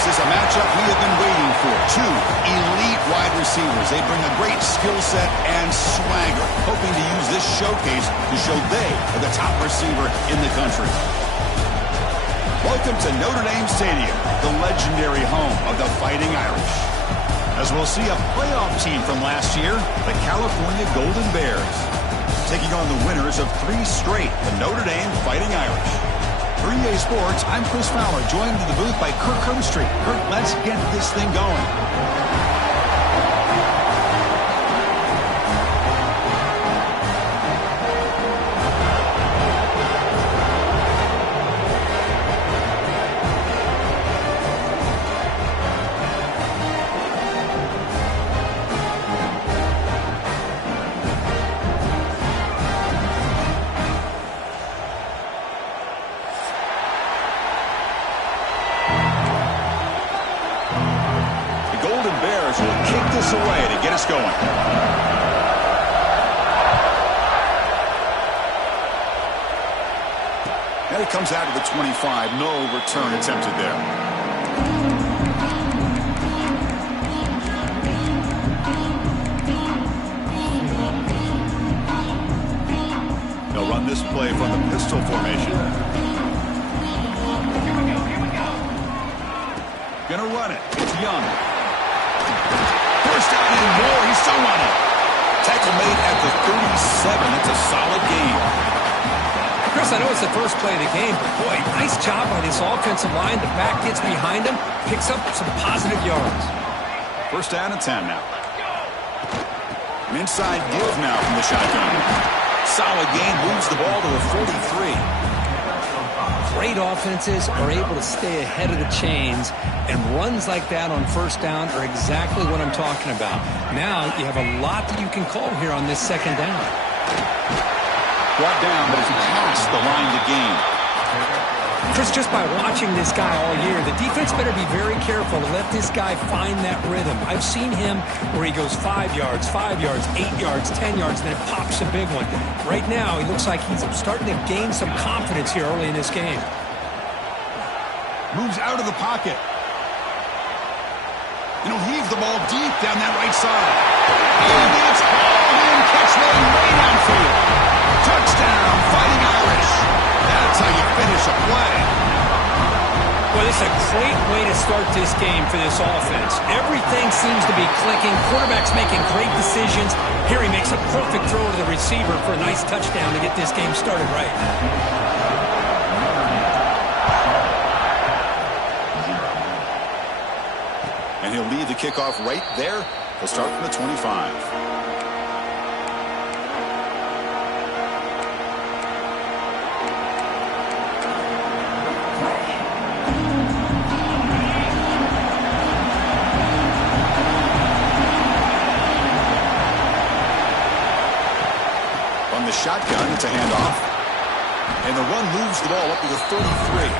This is a matchup we have been waiting for. Two elite wide receivers. They bring a great skill set and swagger, hoping to use this showcase to show they are the top receiver in the country. Welcome to Notre Dame Stadium, the legendary home of the Fighting Irish. As we'll see a playoff team from last year, the California Golden Bears, taking on the winners of 3 straight, the Notre Dame Fighting Irish. For EA Sports, I'm Chris Fowler, joined in the booth by Kirk Herbstreit. Kirk, let's get this thing going. Away to get us going. And it comes out to the 25. No return attempted there. They'll run this play from the pistol formation. Gonna run it. It's Young. First down and more. He's still on it. Tackle made at the 37. It's a solid game. Chris, I know it's the first play of the game, but boy, nice job by this offensive line. The back gets behind him, picks up some positive yards. First down and 10 now. An inside give now from the shotgun. Solid gain, moves the ball to the 43. Great offenses are able to stay ahead of the chains, and runs like that on first down are exactly what I'm talking about. Now you have a lot that you can call here on this second down. Brought down, but it's past the line to gain. Chris, just by watching this guy all year, the defense better be very careful to let this guy find that rhythm. I've seen him where he goes 5 yards, 8 yards, 10 yards, and then it pops a big one. Right now, he looks like he's starting to gain some confidence here early in this game. Moves out of the pocket. And he'll heave the ball deep down that right side. And it's hauled in, catch made way downfield. Touchdown, Fighting Irish. That's how you finish a play. Well, this is a great way to start this game for this offense. Everything seems to be clicking. Quarterback's making great decisions. Here he makes a perfect throw to the receiver for a nice touchdown to get this game started right. And he'll lead the kickoff right there. He'll start from the 25. Shotgun, it's a handoff. And the run moves the ball up to the 33.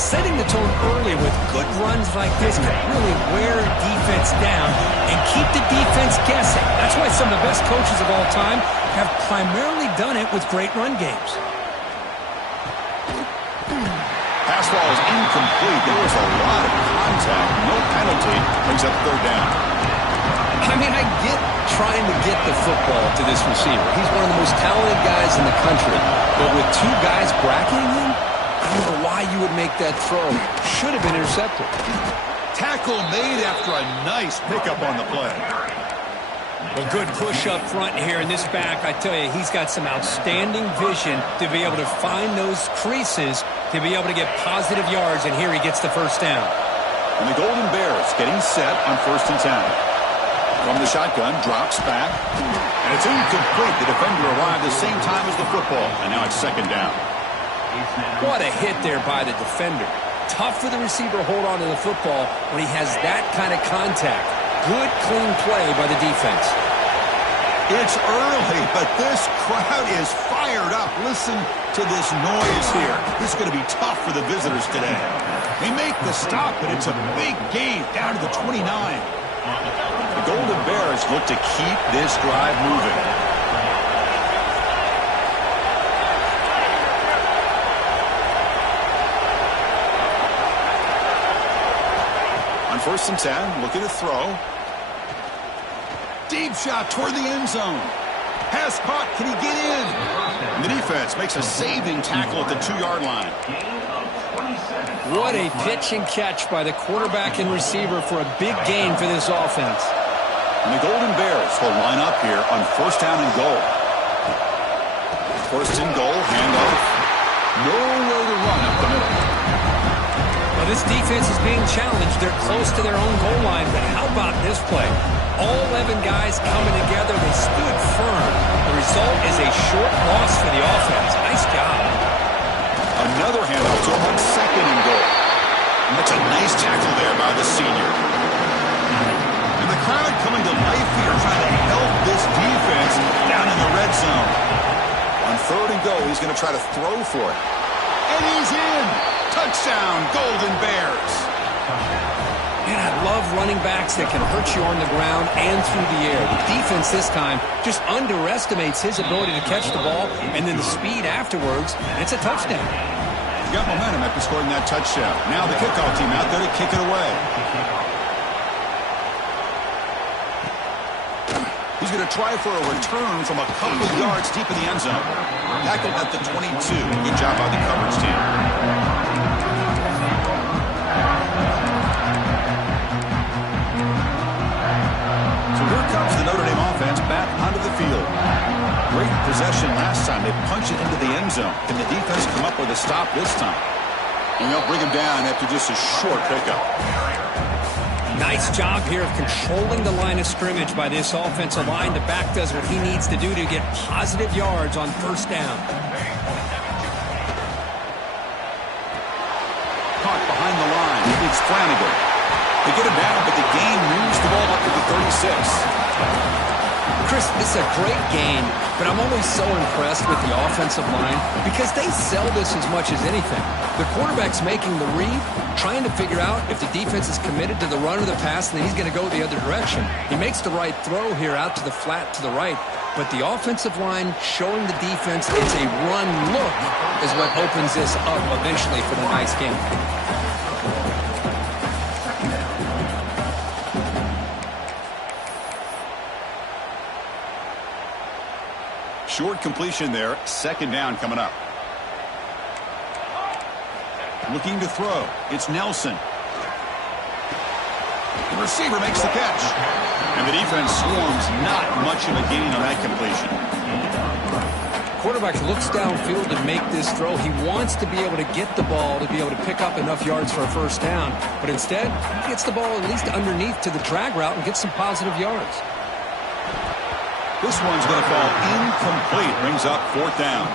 Setting the tone early with good runs like this can really wear a defense down and keep the defense guessing. That's why some of the best coaches of all time have primarily done it with great run games. Pass ball is incomplete. There was a lot of contact. No penalty. Brings up third down. I mean, I get trying to get the football to this receiver. He's one of the most talented guys in the country. But with 2 guys bracketing him, I don't know why you would make that throw. Should have been intercepted. Tackle made after a nice pickup on the play. A good push up front here in this back. I tell you, he's got some outstanding vision to be able to find those creases, to be able to get positive yards, and here he gets the first down. And the Golden Bears getting set on 1st and 10. From the shotgun, drops back, and it's incomplete. The defender arrived the same time as the football, and now it's second down. What a hit there by the defender. Tough for the receiver to hold on to the football when he has that kind of contact. Good, clean play by the defense. It's early, but this crowd is fired up. Listen to this noise here. This is going to be tough for the visitors today. They make the stop, but it's a big gain down to the 29. The Golden Bears look to keep this drive moving. 1st and 10, looking to throw. Deep shot toward the end zone. Pass caught. Can he get in? And the defense makes a saving tackle at the 2-yard line. What a pitch and catch by the quarterback and receiver for a big gain for this offense. And the Golden Bears will line up here on 1st down and goal. 1st and goal, handoff. Nowhere to run up the middle. Well, this defense is being challenged. They're close to their own goal line, but how about this play? All 11 guys coming together. They stood firm. The result is a short loss for the offense. Nice job. Another handoff to him on 2nd and goal. And that's a nice tackle there by the senior. And the crowd coming to life here, trying to help this defense down in the red zone. On 3rd and goal, he's going to try to throw for it. And he's in. Touchdown, Golden Bears. Man, I love running backs that can hurt you on the ground and through the air. The defense this time just underestimates his ability to catch the ball, and then the speed afterwards, and it's a touchdown. Got momentum after scoring that touchdown. Now the kickoff team out there to kick it away. He's going to try for a return from a couple of yards deep in the end zone. Tackled at the 22. Good job by the coverage team. So here comes the Notre Dame offense back onto the field. Great possession last time. They punch it into the end zone. Can the defense come up with a stop this time? And they'll bring him down after just a short pickup. Nice job here of controlling the line of scrimmage by this offensive line. The back does what he needs to do to get positive yards on 1st down. Caught behind the line. It's Flanagan. They get him down, but the gain moves the ball up to the 36. Chris, this is a great game, but I'm always so impressed with the offensive line because they sell this as much as anything. The quarterback's making the read, trying to figure out if the defense is committed to the run or the pass, and then he's going to go the other direction. He makes the right throw here out to the flat to the right, but the offensive line showing the defense it's a run look is what opens this up eventually for the nice game. Short completion there. 2nd down coming up. Looking to throw. It's Nelson. The receiver makes the catch. And the defense swarms. Not much of a gain on that completion. Quarterback looks downfield to make this throw. He wants to be able to get the ball to be able to pick up enough yards for a 1st down. But instead, he gets the ball at least underneath to the drag route and gets some positive yards. This one's going to fall incomplete. Brings up 4th down.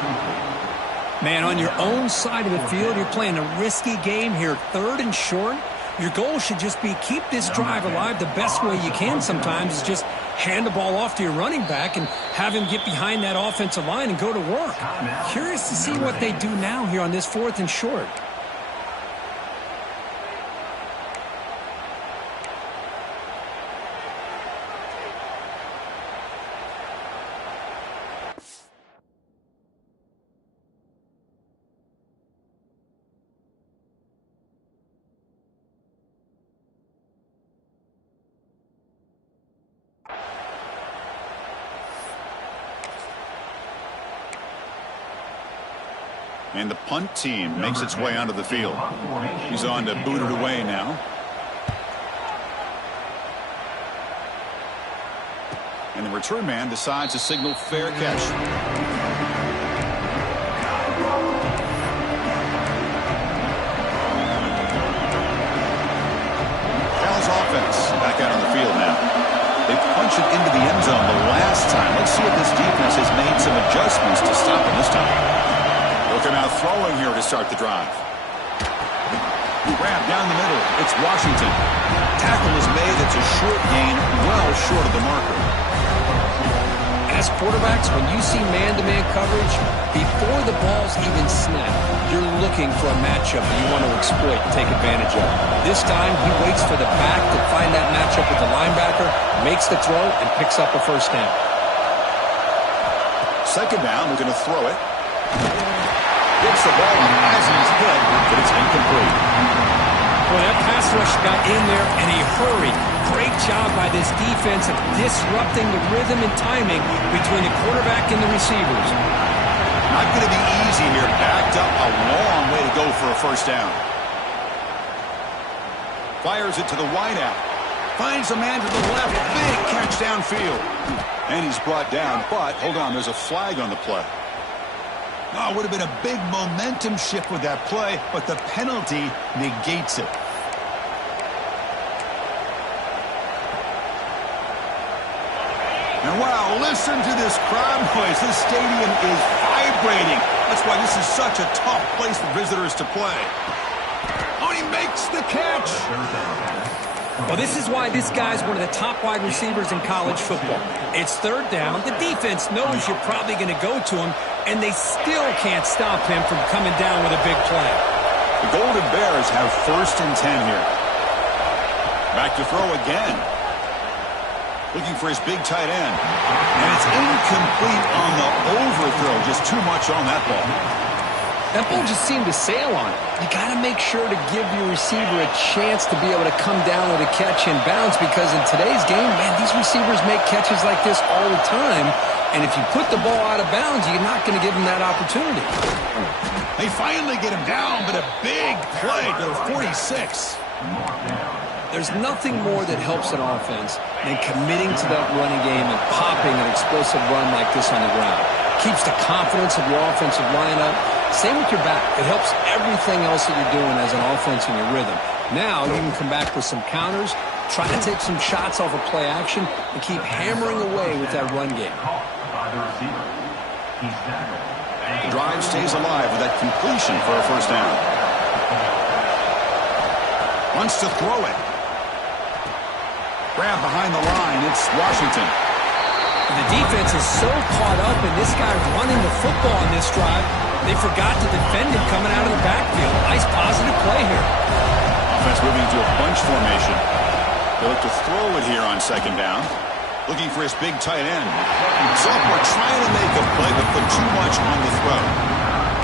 Man, on your own side of the field, you're playing a risky game here. 3rd and short. Your goal should just be keep this drive alive. The best way you can sometimes is just hand the ball off to your running back and have him get behind that offensive line and go to work. Curious to see what they do now here on this 4th and short. And the punt team makes its way onto the field. He's on to boot it away now. And the return man decides to signal fair catch. Cal's offense back out on the field now. They punch it into the end zone the last time. Let's see if this defense has made some adjustments to stop him this time. Looking out throwing here to start the drive. Grab down the middle. It's Washington. Tackle is made. It's a short gain, well short of the marker. As quarterbacks, when you see man-to-man coverage, before the ball's even snapped, you're looking for a matchup that you want to exploit and take advantage of. This time, he waits for the back to find that matchup with the linebacker, makes the throw, and picks up a 1st down. 2nd down, we're going to throw it. Gets the ball on Hasley's head, but it's incomplete. Well, that pass rush got in there in a hurry. Great job by this defense of disrupting the rhythm and timing between the quarterback and the receivers. Not going to be easy here. Backed up a long way to go for a first down. Fires it to the wideout. Finds a man to the left. Big catch downfield. And he's brought down, but hold on, there's a flag on the play. Oh, it would have been a big momentum shift with that play, but the penalty negates it. And wow, listen to this crowd noise. This stadium is vibrating. That's why this is such a tough place for visitors to play. Oh, he makes the catch. Well, this is why this guy's one of the top wide receivers in college football. It's third down. The defense knows you're probably going to go to him, and they still can't stop him from coming down with a big play. The Golden Bears have 1st and 10 here. Back to throw again. Looking for his big tight end. And it's incomplete on the overthrow. Just too much on that ball. That ball just seemed to sail on it. You got to make sure to give your receiver a chance to be able to come down with a catch and bounce, because in today's game, man, these receivers make catches like this all the time. And if you put the ball out of bounds, you're not going to give them that opportunity. They finally get him down, but a big play to the 46. There's nothing more that helps an offense than committing to that running game and popping an explosive run like this on the ground. Keeps the confidence of your offensive lineup. Same with your back. It helps everything else that you're doing as an offense in your rhythm. Now you can come back with some counters, try to take some shots off of play action, and keep hammering away with that run game. The drive stays alive with that completion for a first down. Wants to throw it. Grab behind the line. It's Washington. The defense is so caught up in this guy running the football on this drive, they forgot to defend him coming out of the backfield. Nice positive play here. Offense moving into a bunch formation. They look to throw it here on 2nd down. Looking for his big tight end. Sophomore trying to make a play, but put too much on the throw.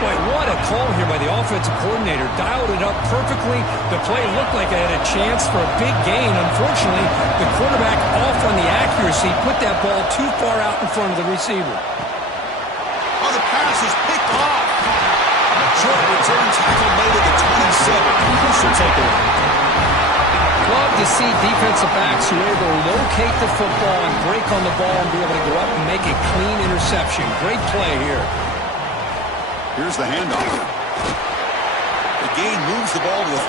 Boy, what a call here by the offensive coordinator. Dialed it up perfectly. The play looked like it had a chance for a big gain. Unfortunately, the quarterback off on the accuracy, put that ball too far out in front of the receiver. Oh, the pass is picked off. Short return tackle made at the 27. Crucial takeaway. Love to see defensive backs who are able to locate the football and break on the ball and be able to go up and make a clean interception. Great play here. Here's the handoff. The gain moves the ball to the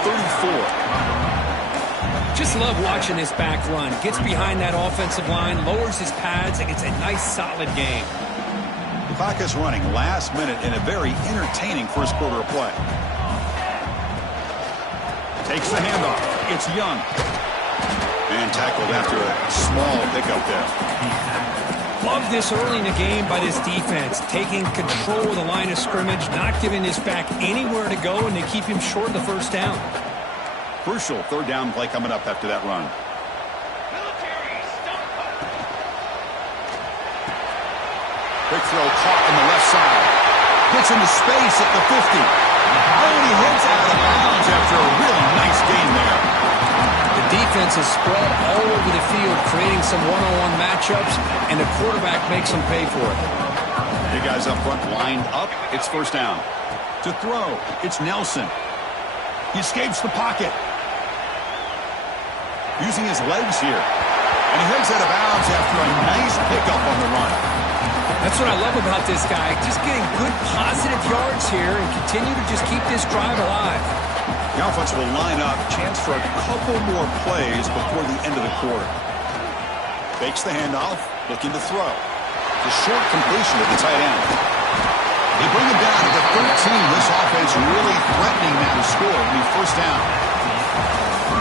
34. Just love watching this back run. Gets behind that offensive line, lowers his pads, and gets a nice solid gain. The clock is running last minute in a very entertaining first quarter of play. Takes the handoff. It's Young. And tackled after a small pickup there. Love this early in the game by this defense, taking control of the line of scrimmage, not giving this back anywhere to go, and they keep him short of the first down. Crucial 3rd down play coming up after that run. Quick throw caught in the left side. Gets into space at the 50. Oh, and he hits out of bounds after a really nice gain there. The defense is spread all over the field, creating some one-on-one matchups, and the quarterback makes them pay for it. The guys up front lined up. It's first down. To throw, it's Nelson. He escapes the pocket. Using his legs here. And he heads out of bounds after a nice pickup on the run. That's what I love about this guy. Just getting good positive yards here and continue to just keep this drive alive. The offense will line up. Chance for a couple more plays before the end of the quarter. Fakes the handoff. Looking to throw. The short completion to the tight end. They bring him down to the 13. This offense really threatening now to score. It'll be first down.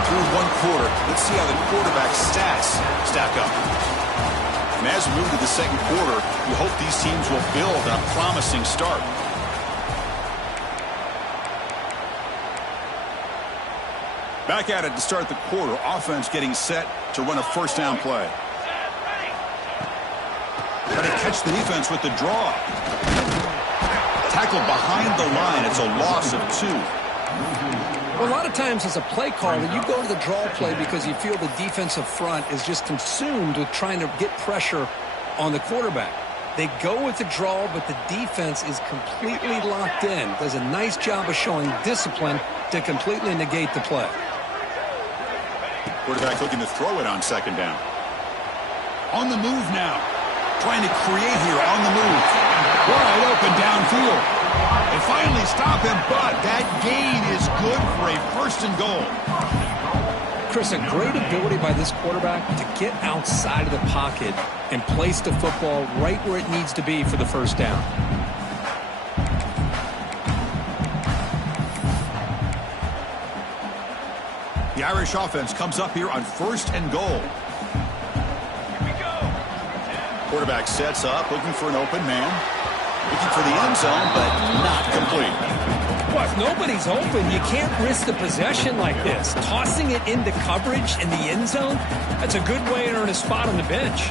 Through one quarter, let's see how the quarterback's stats stack up. And as we move to the second quarter, we hope these teams will build on a promising start. Back at it to start the quarter. Offense getting set to run a first down play. Trying to catch the defense with the draw. Tackled behind the line. It's a loss of 2. Well, a lot of times as a play caller, you go to the draw play because you feel the defensive front is just consumed with trying to get pressure on the quarterback. They go with the draw, but the defense is completely locked in. Does a nice job of showing discipline to completely negate the play. Quarterback looking to throw it on second down. On the move now. Trying to create here on the move. Wide open downfield. They finally stop him, but that gain is good for a first and goal. Chris, a great ability by this quarterback to get outside of the pocket and place the football right where it needs to be for the first down. The Irish offense comes up here on first and goal. Quarterback sets up, looking for an open man. Looking for the end zone, but not complete. Well, if nobody's open, you can't risk the possession like this. Tossing it into coverage in the end zone, that's a good way to earn a spot on the bench.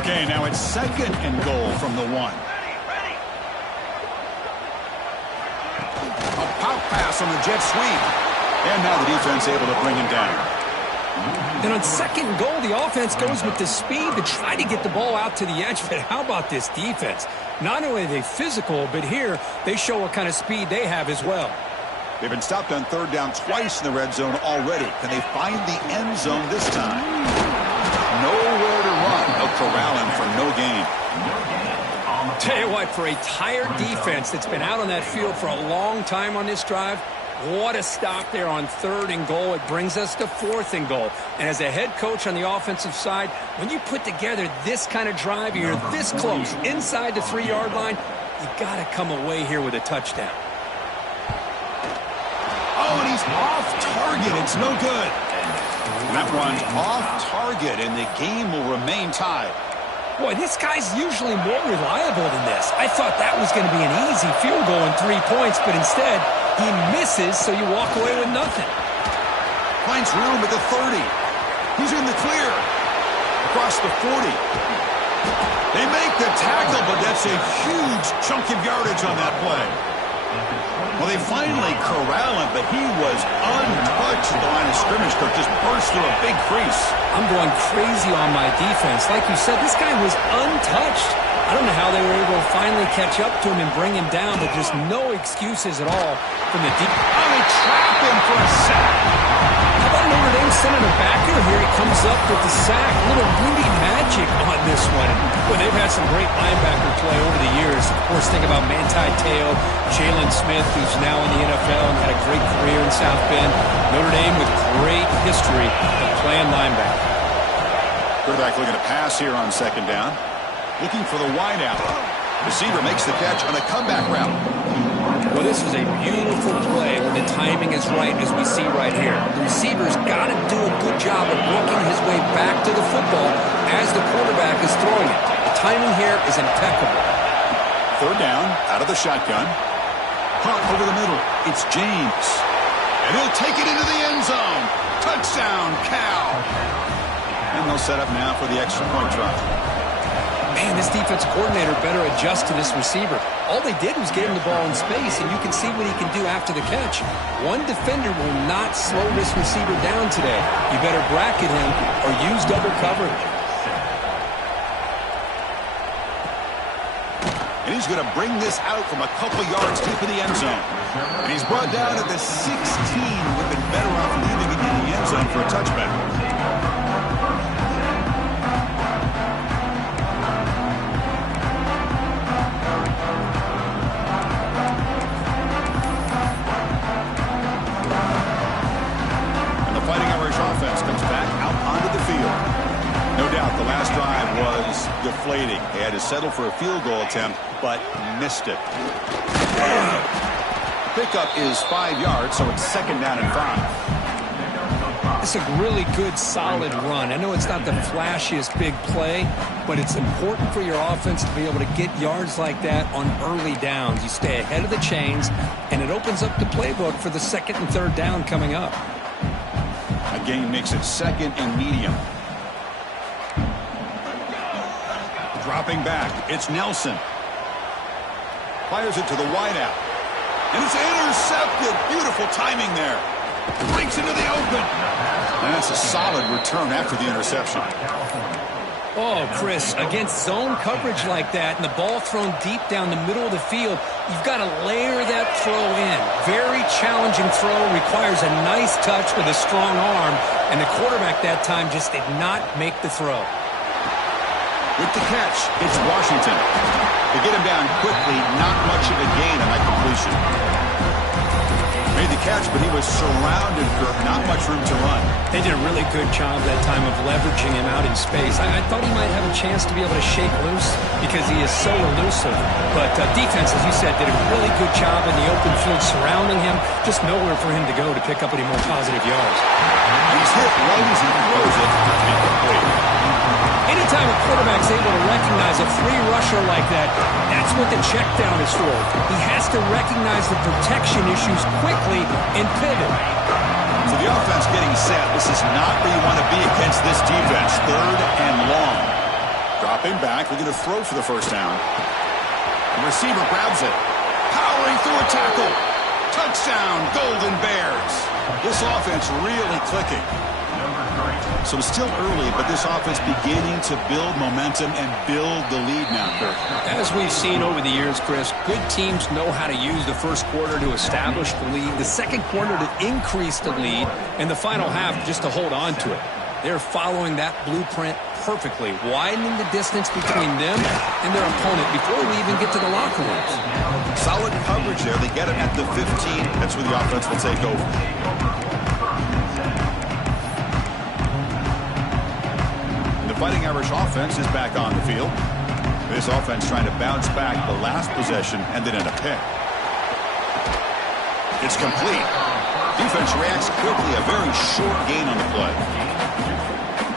Okay, now it's second and goal from the 1. A pop pass on the jet sweep. And now the defense able to bring him down. Then on second and goal, the offense goes with the speed to try to get the ball out to the edge. But how about this defense? Not only are they physical, but here they show what kind of speed they have as well. They've been stopped on third down twice in the red zone already. Can they find the end zone this time? Nowhere to run. They'll corral him for no gain. Tell you what, for a tired defense that's been out on that field for a long time on this drive, what a stop there on third and goal. It brings us to fourth and goal. And as a head coach on the offensive side, when you put together this kind of drive, you're this close inside the 3-yard line, you got to come away here with a touchdown. Oh, and he's off target. It's no good. That one's off target, and the game will remain tied. Boy, this guy's usually more reliable than this. I thought that was going to be an easy field goal and 3 points, but instead he misses, so you walk away with nothing. Finds room at the 30. He's in the clear. Across the 40. They make the tackle, but that's a huge chunk of yardage on that play. Well, they finally corral him, but he was untouched at the line of scrimmage. Cook just burst through a big crease. I'm going crazy on my defense. Like you said, this guy was untouched. I don't know how they were able to finally catch up to him and bring him down, but just no excuses at all from the deep. Oh, they trap him for a sack. How about Notre Dame sending a backer here? He comes up with the sack. A little Rudy magic on this one. Well, they've had some great linebacker play over the years. Of course, think about Manti Te'o, Jalen Smith, who's now in the NFL and had a great career in South Bend. Notre Dame with great history of playing linebacker. Quarterback looking to pass here on second down. Looking for the wideout. Receiver makes the catch on a comeback route. Well, this is a beautiful play when the timing is right, as we see right here. The receiver's got to do a good job of working his way back to the football as the quarterback is throwing it. The timing here is impeccable. Third down, out of the shotgun. Hunt over the middle. It's James. And he'll take it into the end zone. Touchdown, Cal. And they'll set up now for the extra point try. Man, this defense coordinator better adjust to this receiver. All they did was get him the ball in space, and you can see what he can do after the catch. One defender will not slow this receiver down today. You better bracket him or use double coverage. And he's going to bring this out from a couple yards deep in the end zone. And he's brought down at the 16. Would have been better off leaving it in the end zone for a touchback. Offense comes back out onto the field. No doubt the last drive was deflating. They had to settle for a field goal attempt, but missed it. Pickup is 5 yards, so it's second down and 5. It's a really good, solid run. I know it's not the flashiest big play, but it's important for your offense to be able to get yards like that on early downs. You stay ahead of the chains, and it opens up the playbook for the second and third down coming up. Gain makes it second and medium. Dropping back, it's Nelson. Fires it to the wideout. And it's intercepted. Beautiful timing there. Breaks into the open. And that's a solid return after the interception. Oh, Chris, against zone coverage like that and the ball thrown deep down the middle of the field, you've got to layer that throw in. Very challenging throw, requires a nice touch with a strong arm, and the quarterback that time just did not make the throw. With the catch, it's Washington. They get him down quickly, not much of a gain on that completion. Made the catch, but he was surrounded, Kirk. Not much room to run. They did a really good job that time of leveraging him out in space. I thought he might have a chance to be able to shake loose because he is so elusive. But defense, as you said, did a really good job in the open field surrounding him. Just nowhere for him to go to pick up any more positive yards. He's hit right as he throws it to be complete. Anytime a quarterback's able to recognize a free rusher like that, that's what the check down is for. He has to recognize the protection issues quickly and pivot. So the offense getting set. This is not where you want to be against this defense. 3rd and long. Dropping back. We're going to throw for the first down. The receiver grabs it. Powering through a tackle. Touchdown, Golden Bears. This offense really clicking. So it's still early, but this offense beginning to build momentum and build the lead now, Kirk. As we've seen over the years, Chris, good teams know how to use the first quarter to establish the lead, the second quarter to increase the lead, and the final half just to hold on to it. They're following that blueprint perfectly, widening the distance between them and their opponent before we even get to the locker rooms. Solid coverage there. They get it at the 15. That's where the offense will take over. Fighting Irish offense is back on the field. This offense trying to bounce back the last possession and then in a pick. It's complete. Defense reacts quickly. A very short gain on the play.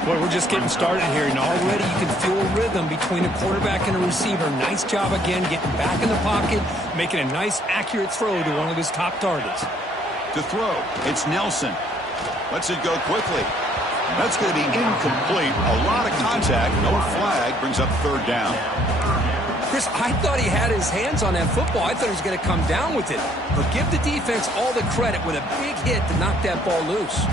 Boy, we're just getting started here, and already you can feel a rhythm between a quarterback and a receiver. Nice job again getting back in the pocket, making a nice, accurate throw to one of his top targets. To throw, it's Nelson. Lets it go quickly. That's going to be incomplete. A lot of contact. No flag. Brings up 3rd down. Chris, I thought he had his hands on that football. I thought he was going to come down with it. But give the defense all the credit with a big hit to knock that ball loose.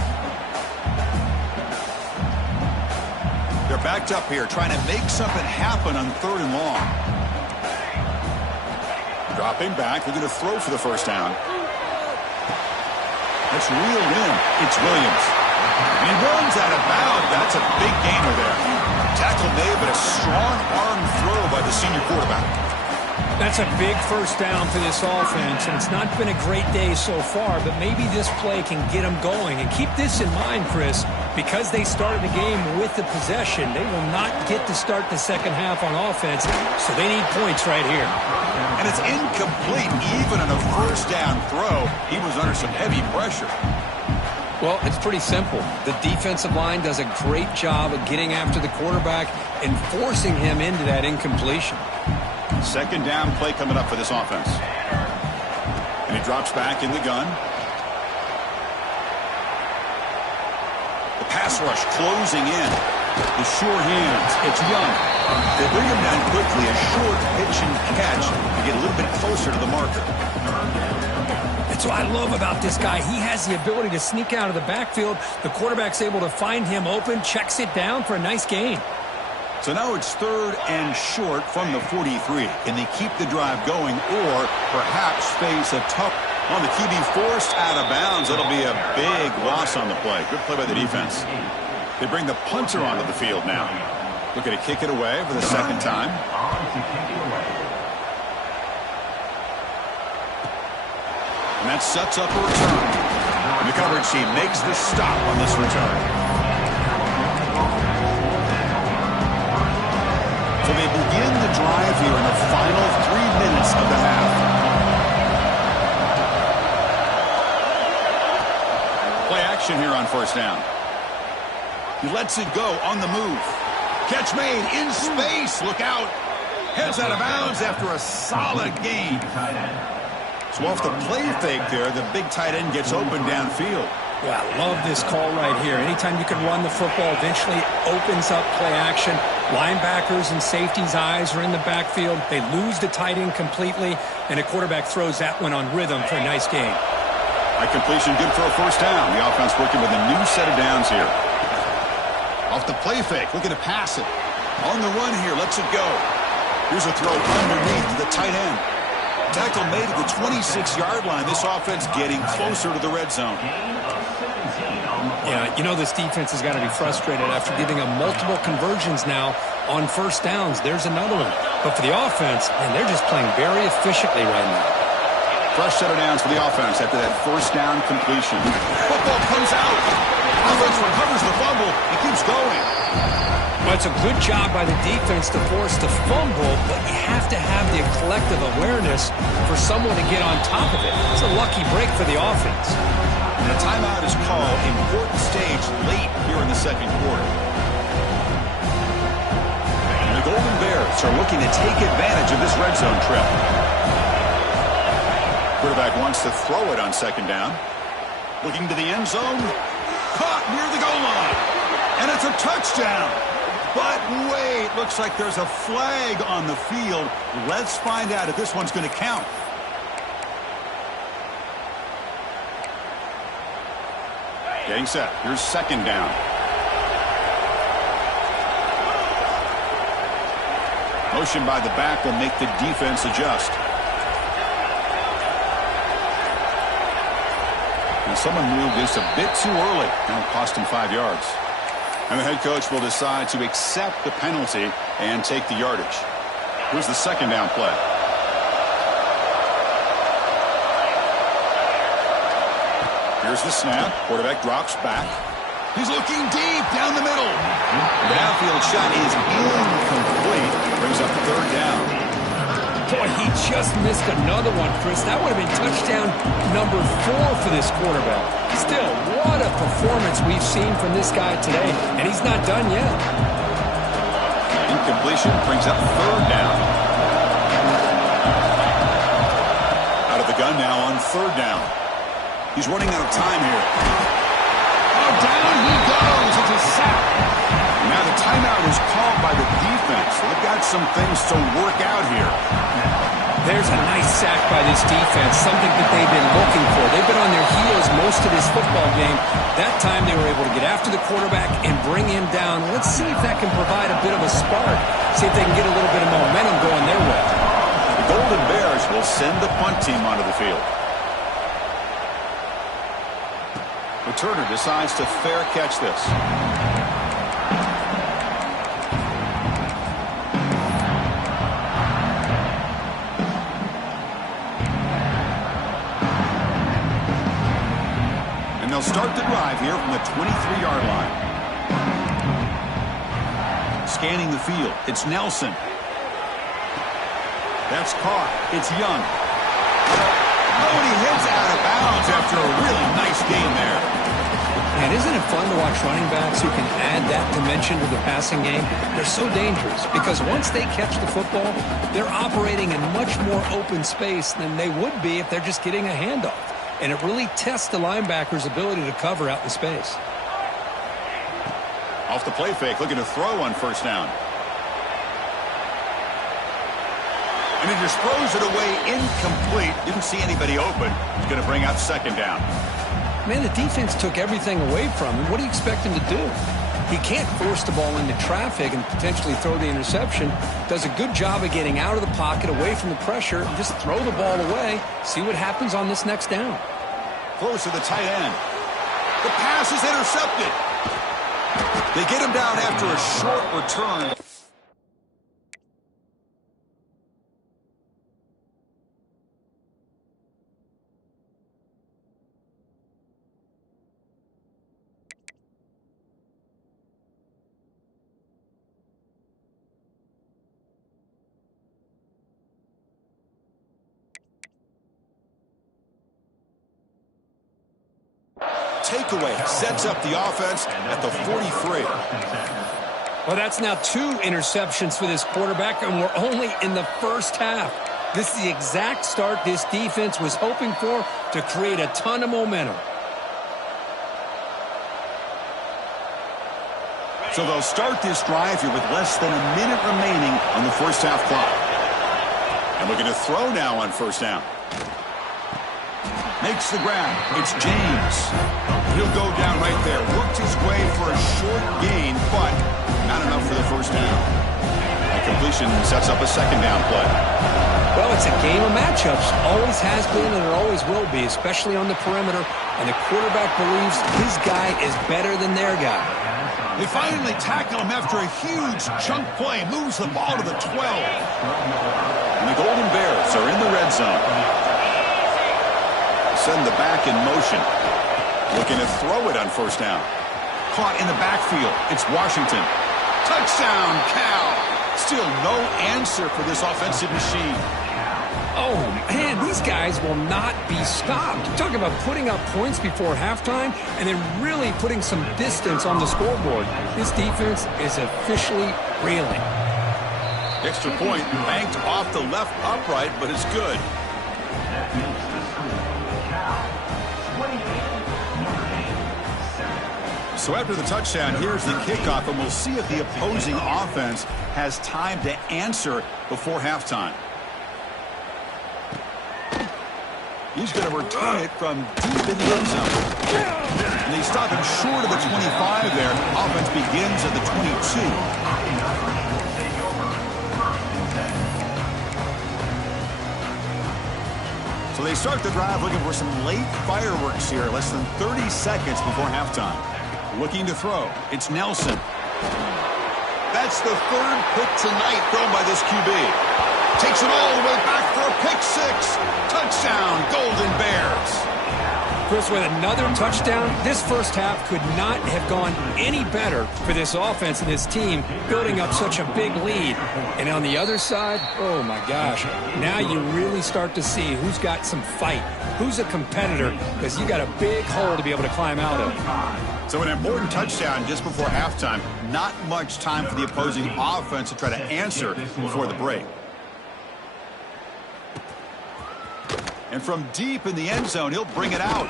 They're backed up here, trying to make something happen on 3rd and long. Dropping back. They're going to throw for the first down. That's reeled in. It's Williams. He runs out of bounds. That's a big gainer there. Tackle made, but a strong arm throw by the senior quarterback. That's a big first down for this offense, and it's not been a great day so far, but maybe this play can get them going. And keep this in mind, Chris, because they started the game with the possession, they will not get to start the second half on offense, so they need points right here. And it's incomplete. Even on a first down throw, he was under some heavy pressure. Well, it's pretty simple. The defensive line does a great job of getting after the quarterback and forcing him into that incompletion. Second down play coming up for this offense. And he drops back in the gun. The pass rush closing in. The sure hands. It's Young. They bring him down quickly. A short pitch and catch to get a little bit closer to the marker. That's what I love about this guy. He has the ability to sneak out of the backfield. The quarterback's able to find him open, checks it down for a nice gain. So now it's 3rd and short from the 43. Can they keep the drive going or perhaps face a tough on the QB forced out of bounds? That'll be a big loss on the play. Good play by the defense. They bring the punter onto the field now. Looking to kick it away for the second time. And that sets up a return. And the coverage team makes the stop on this return. So they begin the drive here in the final 3 minutes of the half. Play action here on first down. He lets it go on the move. Catch made in space. Look out. Heads out of bounds after a solid gain. So off the play fake there, the big tight end gets open downfield. Yeah, I love this call right here. Anytime you can run the football, eventually it opens up play action. Linebackers and safeties' eyes are in the backfield. They lose the tight end completely, and a quarterback throws that one on rhythm for a nice gain. A completion good for a first down. The offense working with a new set of downs here. Off the play fake, looking to pass it. On the run here, lets it go. Here's a throw underneath to the tight end. Tackle made at the 26-yard line. This offense getting closer to the red zone. Yeah, you know this defense has got to be frustrated after giving them multiple conversions now on first downs. There's another one. But for the offense, man, they're just playing very efficiently right now. Fresh set of downs for the offense after that first down completion. Football comes out. Offense recovers the fumble and keeps going. Well, it's a good job by the defense to force the fumble, but you have to have the collective awareness for someone to get on top of it. It's a lucky break for the offense. And a timeout is called. Important stage late here in the second quarter. And the Golden Bears are looking to take advantage of this red zone trip. Quarterback wants to throw it on second down. Looking to the end zone. Caught near the goal line. And it's a touchdown. But wait, looks like there's a flag on the field. Let's find out if this one's going to count. Getting set. Here's second down. Motion by the back will make the defense adjust. And someone moved this a bit too early. That'll cost him 5 yards. And the head coach will decide to accept the penalty and take the yardage. Here's the second down play. Here's the snap. Quarterback drops back. He's looking deep down the middle. The downfield shot is incomplete. Brings up third down. Boy, he just missed another one, Chris. That would have been touchdown number 4 for this quarterback. Still, what a performance we've seen from this guy today, and he's not done yet. Incompletion brings up third down. Out of the gun now on third down. He's running out of time here. Oh, down he goes. It's a sack. Now the timeout is called by the defense. They've got some things to work out here. There's a nice sack by this defense, something that they've been looking for. They've been on their heels most of this football game. That time they were able to get after the quarterback and bring him down. Let's see if that can provide a bit of a spark. See if they can get a little bit of momentum going their way. The Golden Bears will send the punt team onto the field. Returner decides to fair catch this. And they'll start the drive here from the 23-yard line. Scanning the field, it's Nelson. That's caught. It's Young. Oh, and he heads out of bounds after a really nice game there. And isn't it fun to watch running backs who can add that dimension to the passing game? They're so dangerous because once they catch the football, they're operating in much more open space than they would be if they're just getting a handoff. And it really tests the linebacker's ability to cover out in space. Off the play fake, looking to throw on first down. And he just throws it away incomplete. Didn't see anybody open. He's going to bring out second down. Man, the defense took everything away from him. What do you expect him to do? He can't force the ball into traffic and potentially throw the interception. Does a good job of getting out of the pocket, away from the pressure, and just throw the ball away. See what happens on this next down. Close to the tight end. The pass is intercepted. They get him down after a short return. Takeaway sets up the offense at the 43. Well, that's now 2 interceptions for this quarterback, and we're only in the first half. This is the exact start this defense was hoping for to create a ton of momentum. So they'll start this drive here with less than a minute remaining on the first half clock. And looking to throw now on first down. Makes the grab. It's James. He'll go down right there. Worked his way for a short gain, but not enough for the first down. The completion sets up a second down play. Well, it's a game of matchups. Always has been and it always will be, especially on the perimeter. And the quarterback believes his guy is better than their guy. They finally tackle him after a huge chunk play. Moves the ball to the 12. And the Golden Bears are in the red zone. Send the back in motion. Looking to throw it on first down. Caught in the backfield. It's Washington. Touchdown, Cal. Still no answer for this offensive machine. Oh, man, these guys will not be stopped. Talk about putting up points before halftime and then really putting some distance on the scoreboard. This defense is officially reeling. Extra point banked off the left upright, but it's good. So after the touchdown, here's the kickoff, and we'll see if the opposing offense has time to answer before halftime. He's going to return it from deep in the end zone. And they stop him short of the 25 there. Offense begins at the 22. So they start the drive looking for some late fireworks here, less than 30 seconds before halftime. Looking to throw. It's Nelson. That's the third pick tonight thrown by this QB. Takes it all the way back for a pick six. Touchdown, Golden Bears. Chris, with another touchdown, this first half could not have gone any better for this offense and this team, building up such a big lead. And on the other side, oh my gosh, now you really start to see who's got some fight, who's a competitor, because you got a big hole to be able to climb out of. So an important touchdown just before halftime. Not much time for the opposing offense to try to answer before the break. And from deep in the end zone, he'll bring it out.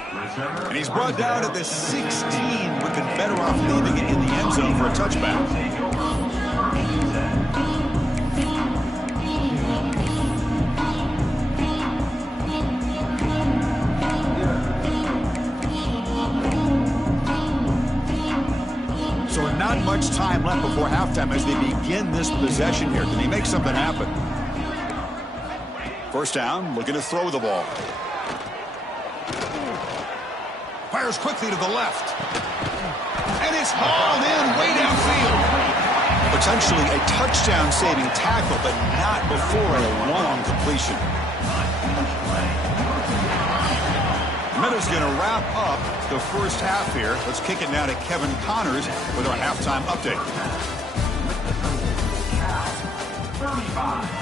And he's brought down at the 16, looking better off leaving it in the end zone for a touchback. So not much time left before halftime as they begin this possession here. Can they make something happen? First down, looking to throw the ball. Fires quickly to the left. And it's hauled in way downfield. Potentially a touchdown-saving tackle, but not before a long completion. Minutes going to wrap up the first half here. Let's kick it now to Kevin Connors with our halftime update. 35.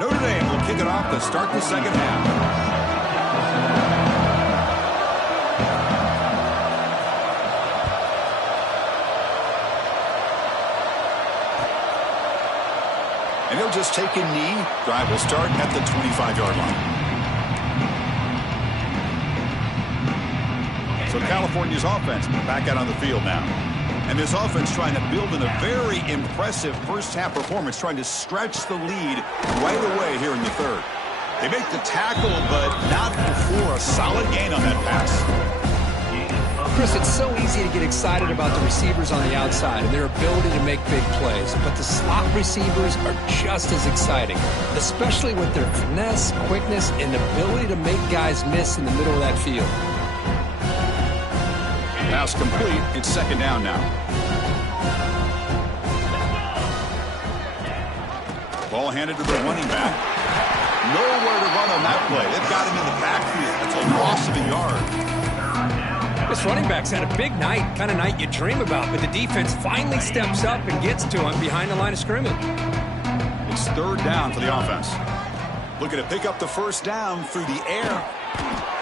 Notre Dame will kick it off to start the second half. And he'll just take a knee. Drive will start at the 25-yard line. So California's offense back out on the field now. And this offense trying to build in a very impressive first-half performance, trying to stretch the lead right away here in the third. They make the tackle, but not before a solid gain on that pass. Chris, it's so easy to get excited about the receivers on the outside and their ability to make big plays, but the slot receivers are just as exciting, especially with their finesse, quickness, and ability to make guys miss in the middle of that field. Pass complete. It's second down now. Ball handed to the running back. Nowhere to run on that play. They've got him in the backfield. It's a loss of a yard. This running back's had a big night, kind of night you dream about, but the defense finally steps up and gets to him behind the line of scrimmage. It's third down for the offense. Looking to pick up the first down through the air.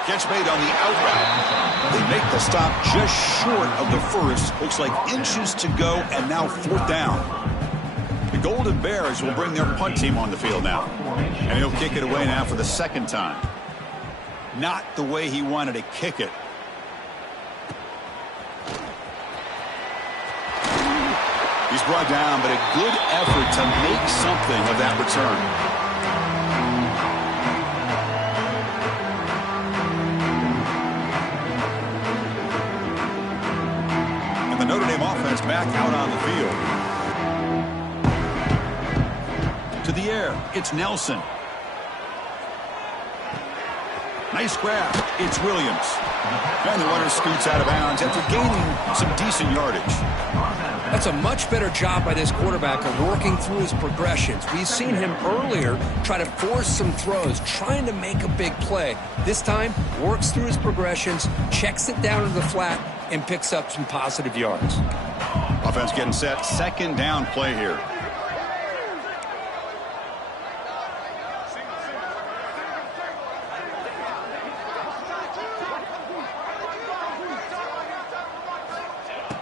Catch made on the out route. They make the stop just short of the first. Looks like inches to go, and now fourth down. The Golden Bears will bring their punt team on the field now. And he'll kick it away now for the second time. Not the way he wanted to kick it. He's brought down, but a good effort to make something of that return. is back out on the field. To the air, it's Nelson. Nice grab. It's Williams. And the runner scoots out of bounds after gaining some decent yardage. That's a much better job by this quarterback of working through his progressions. We've seen him earlier try to force some throws, trying to make a big play. This time, works through his progressions, checks it down to the flat, and picks up some positive yards. Offense getting set. Second down play here.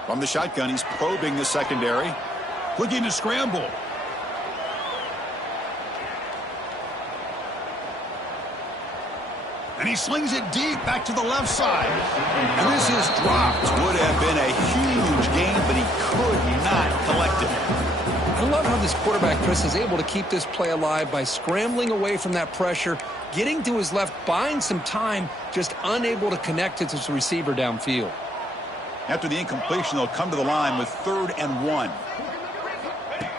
From the shotgun, he's probing the secondary. Looking to scramble. And he slings it deep back to the left side. And this is dropped. Would have been a huge gain, but he could not collect it. I love how this quarterback, Chris, is able to keep this play alive by scrambling away from that pressure, getting to his left, buying some time, just unable to connect to his receiver downfield. After the incompletion, they'll come to the line with 3rd and 1.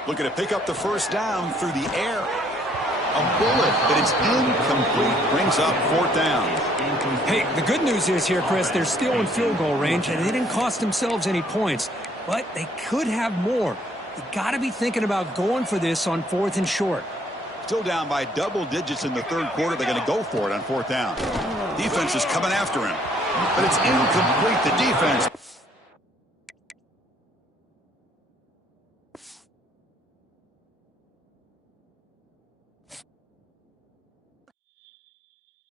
Looking to pick up the first down through the air. A bullet, but it's incomplete. Brings up 4th down. Hey, the good news is here, Chris, they're still in field goal range, and they didn't cost themselves any points. But they could have more. You got to be thinking about going for this on 4th and short. Still down by double digits in the 3rd quarter. They're going to go for it on 4th down. Defense is coming after him. But it's incomplete. The defense